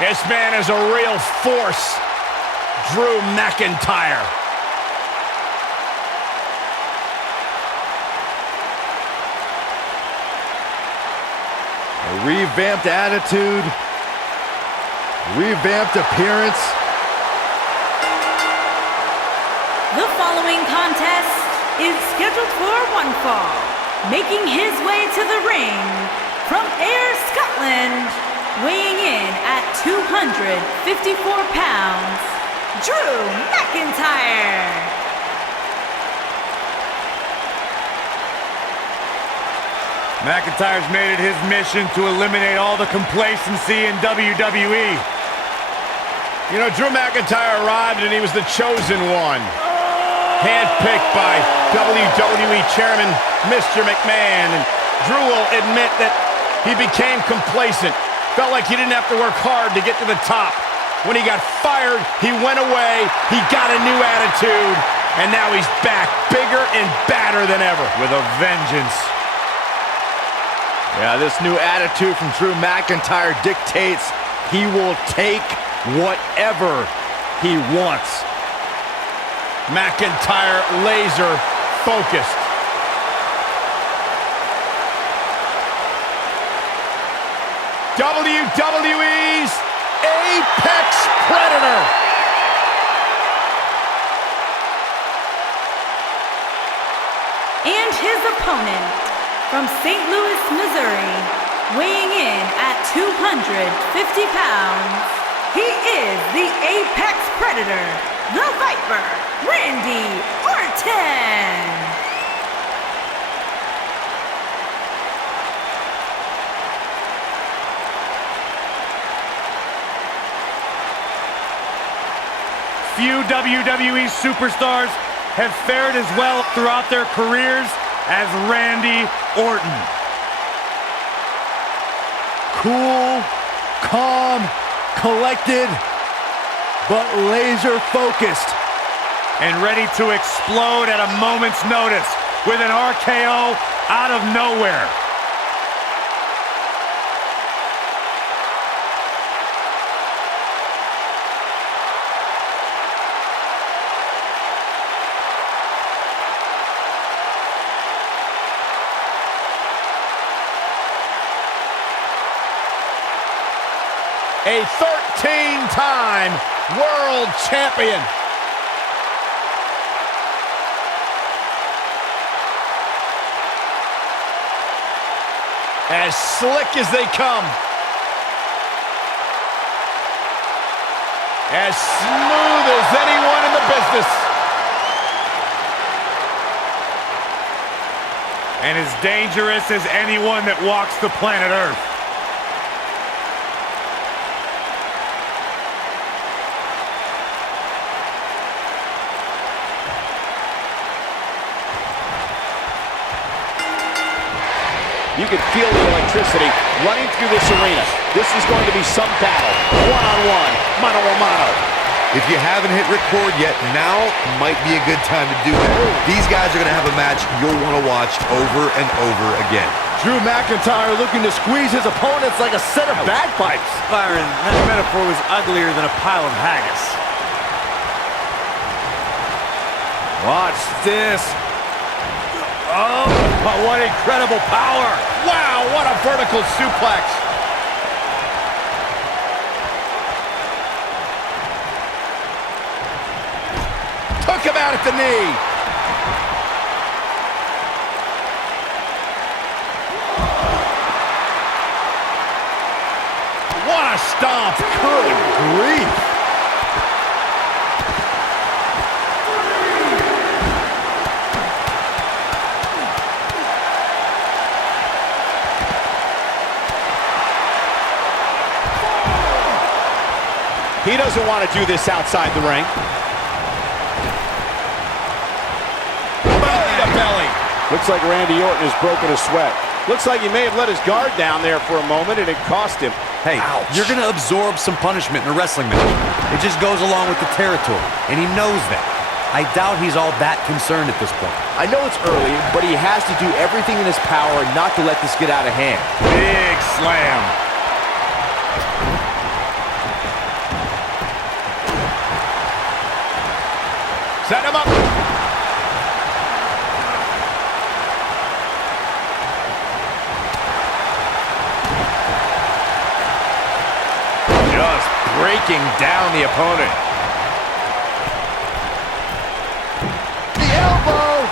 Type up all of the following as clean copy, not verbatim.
This man is a real force. Drew McIntyre. A revamped attitude, revamped appearance. The following contest is scheduled for one fall. Making his way to the ring from Ayr, Scotland, weighing in at 254 pounds, Drew McIntyre. McIntyre's made it his mission to eliminate all the complacency in WWE. You know, Drew McIntyre arrived and he was the chosen one. Handpicked by WWE Chairman Mr. McMahon. And Drew will admit that he became complacent. Felt like he didn't have to work hard to get to the top. When he got fired, he went away, he got a new attitude, and now he's back, bigger and badder than ever. With a vengeance. Yeah, this new attitude from Drew McIntyre dictates he will take whatever he wants. McIntyre laser focused. WWE's Apex Predator. And his opponent from St. Louis, Missouri, weighing in at 250 pounds, he is the Apex Predator, the Viper, Randy Orton. Few WWE superstars have fared as well throughout their careers as Randy Orton. Cool, calm, collected, but laser focused. And ready to explode at a moment's notice with an RKO out of nowhere. A 13-time world champion. As slick as they come. As smooth as anyone in the business. And as dangerous as anyone that walks the planet Earth. You can feel the electricity running through this arena. This is going to be some battle. One-on-one, mano-a-mano. If you haven't hit record yet, now might be a good time to do it. These guys are going to have a match you'll want to watch over and over again. Drew McIntyre looking to squeeze his opponents like a set of bagpipes. Byron, that metaphor was uglier than a pile of haggis. Watch this. Oh, but what incredible power! Wow, what a vertical suplex. Took him out at the knee. What a stomp. Good grief. He doesn't want to do this outside the ring. Belly to belly. Looks like Randy Orton has broken a sweat. Looks like he may have let his guard down there for a moment, and it cost him. Hey, Ouch. You're going to absorb some punishment in a wrestling match. It just goes along with the territory, and he knows that. I doubt he's all that concerned at this point. I know it's early, but he has to do everything in his power not to let this get out of hand. Big slam. Set him up. Just breaking down the opponent. The elbow.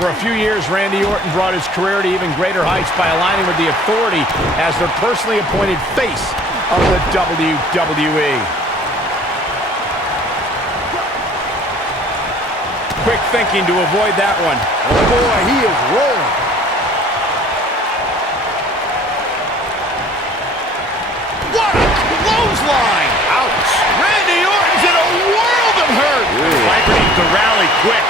For a few years, Randy Orton brought his career to even greater heights by aligning with the Authority as their personally appointed face of the WWE. Quick thinking to avoid that one. Oh boy, he is rolling. What a clothesline! Ouch! Randy Orton's in a world of hurt! Viper needs to rally quick.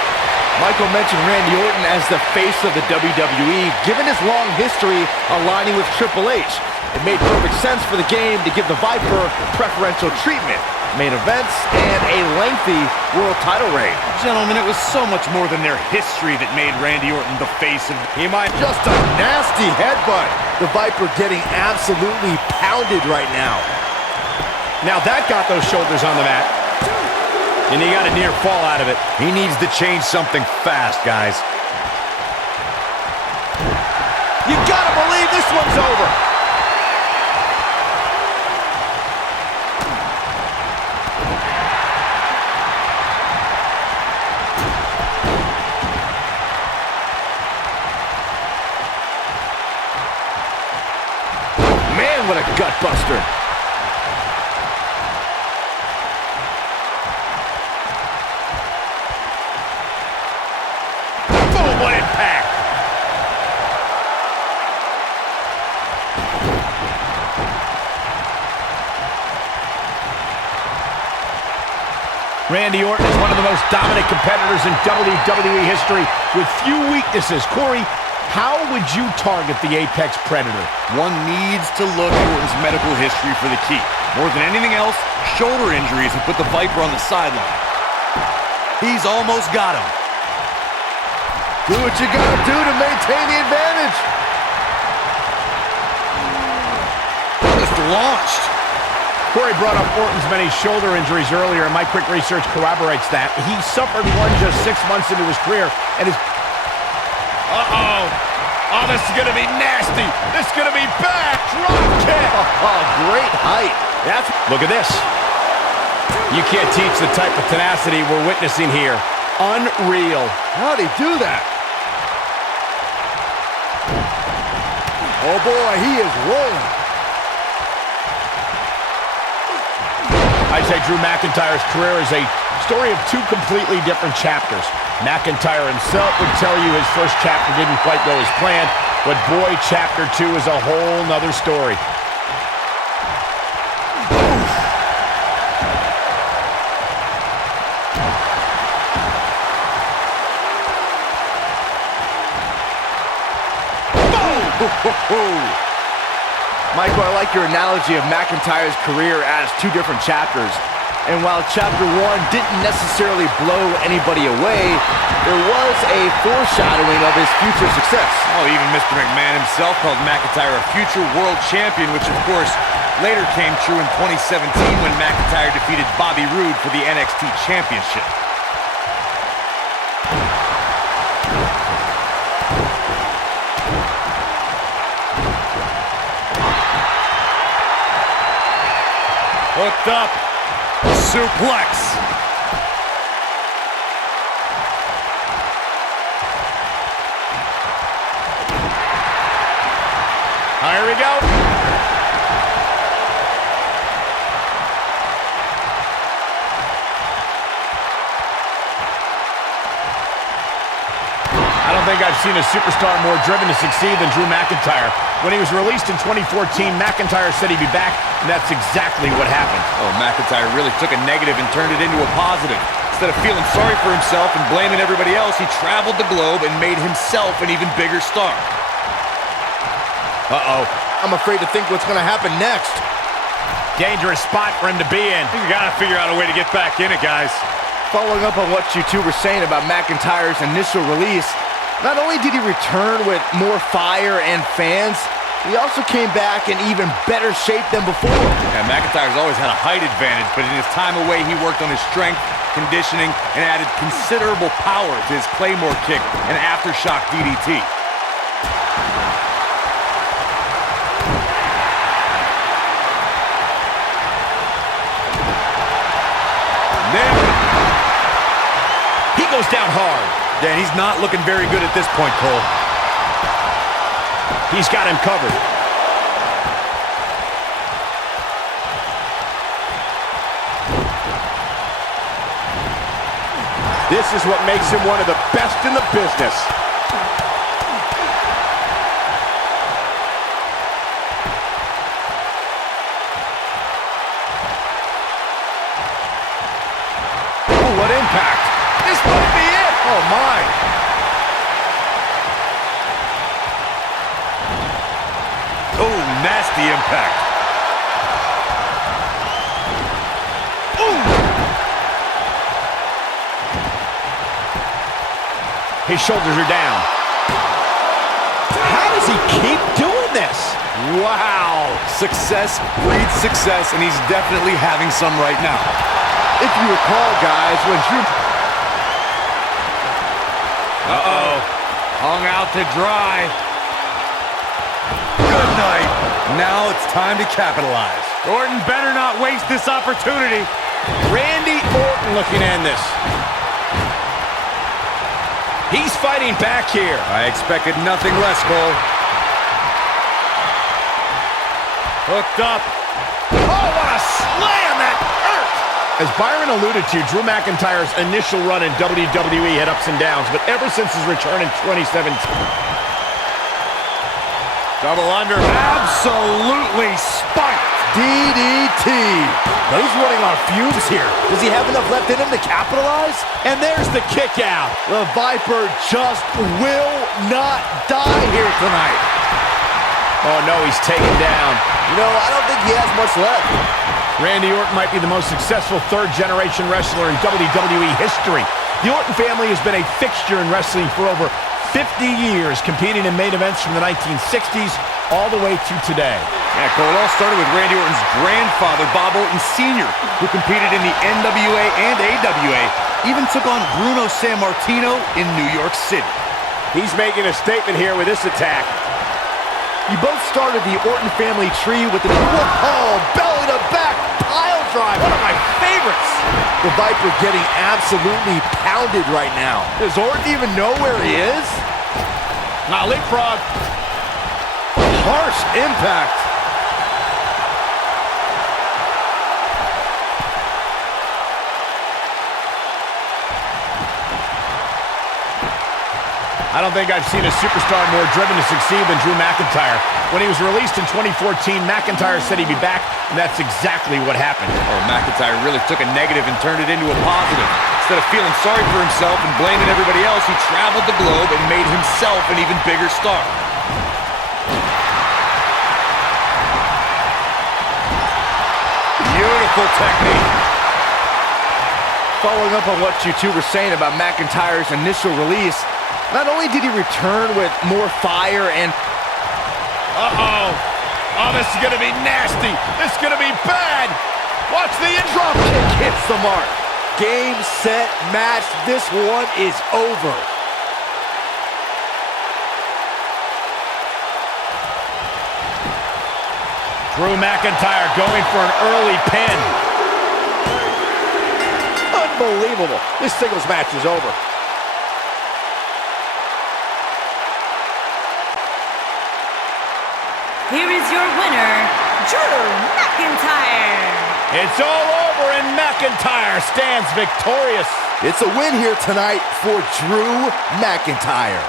Michael mentioned Randy Orton as the face of the WWE, given his long history aligning with Triple H. It made perfect sense for the game to give the Viper preferential treatment, main events, and a lengthy world title reign. Gentlemen, it was so much more than their history that made Randy Orton the face of... He might just a nasty headbutt. The Viper getting absolutely pounded right now. Now that got those shoulders on the mat. And he got a near fall out of it. He needs to change something fast, guys. You gotta believe this one's over. Man, what a gut buster. What impact! Randy Orton is one of the most dominant competitors in WWE history with few weaknesses. Corey, how would you target the Apex Predator? One needs to look at Orton's medical history for the key. More than anything else, shoulder injuries have put the Viper on the sideline. He's almost got him. Do what you gotta do to maintain the advantage. Just launched. Corey brought up Orton's many shoulder injuries earlier, and my quick research corroborates that. He suffered one just 6 months into his career, and his... Uh-oh! Oh, this is gonna be nasty! This is gonna be bad! Drop kick! Oh, great height. Look at this. You can't teach the type of tenacity we're witnessing here. Unreal. How'd he do that? Oh boy, he is rolling. I'd say Drew McIntyre's career is a story of two completely different chapters. McIntyre himself would tell you his first chapter didn't quite go as planned, but boy, chapter 2 is a whole nother story. Michael, I like your analogy of McIntyre's career as two different chapters. And while chapter 1 didn't necessarily blow anybody away, there was a foreshadowing of his future success. Oh, even Mr. McMahon himself called McIntyre a future world champion, which of course later came true in 2017 when McIntyre defeated Bobby Roode for the NXT Championship. Hooked up. Suplex. Here we go. I don't think I've seen a superstar more driven to succeed than Drew McIntyre. When he was released in 2014, McIntyre said he'd be back, and that's exactly what happened. Oh, McIntyre really took a negative and turned it into a positive. Instead of feeling sorry for himself and blaming everybody else, he traveled the globe and made himself an even bigger star. Uh-oh. I'm afraid to think what's going to happen next. Dangerous spot for him to be in. You gotta figure out a way to get back in it, guys. Following up on what you two were saying about McIntyre's initial release, Not only did he return with more fire and fans, he also came back in even better shape than before. Yeah, McIntyre's always had a height advantage, but in his time away, he worked on his strength, conditioning, and added considerable power to his Claymore kick and aftershock DDT. He goes down hard. Yeah, and he's not looking very good at this point, Cole. He's got him covered. This is what makes him one of the best in the business. Oh, what impact. This might be it. Oh, my. Oh, nasty impact. His shoulders are down. How does he keep doing this? Wow. Success breeds success, and he's definitely having some right now. If you recall, guys, when Drew... Uh-oh. Hung out to dry. Good night. Now it's time to capitalize. Orton better not waste this opportunity. Randy Orton looking to end this. He's fighting back here. I expected nothing less, Cole. Hooked up. Oh, what a slam that hurt! As Byron alluded to, Drew McIntyre's initial run in WWE had ups and downs, but ever since his return in 2017... Double under. Absolutely spiked. DDT. But he's running on fumes here. Does he have enough left in him to capitalize? And there's the kick out. The Viper just will not die here tonight. Oh, no, he's taken down. You know, I don't think he has much left. Randy Orton might be the most successful third-generation wrestler in WWE history. The Orton family has been a fixture in wrestling for over 50 years, competing in main events from the 1960s all the way to today. Yeah, Cole, it all started with Randy Orton's grandfather, Bob Orton Sr., who competed in the NWA and AWA, even took on Bruno Sammartino in New York City. He's making a statement here with this attack. You both started the Orton family tree with an belly to back pile drive. One of my favorites. The Viper getting absolutely pounded right now. Does Orton even know where he is? Now leapfrog. Harsh impact. I don't think I've seen a superstar more driven to succeed than Drew McIntyre. When he was released in 2014, McIntyre said he'd be back, and that's exactly what happened. Oh, McIntyre really took a negative and turned it into a positive. Instead of feeling sorry for himself and blaming everybody else, he traveled the globe and made himself an even bigger star. Beautiful technique. Following up on what you two were saying about McIntyre's initial release, not only did he return with more fire and... Uh-oh. Oh, this is going to be nasty. This is going to be bad. Watch the drop kick hits the mark. Game, set, match. This one is over. Drew McIntyre going for an early pin. Unbelievable. This singles match is over. Here is your winner, Drew McIntyre. It's all over and McIntyre stands victorious. It's a win here tonight for Drew McIntyre.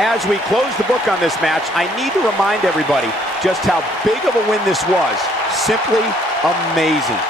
As we close the book on this match, I need to remind everybody just how big of a win this was. Simply amazing.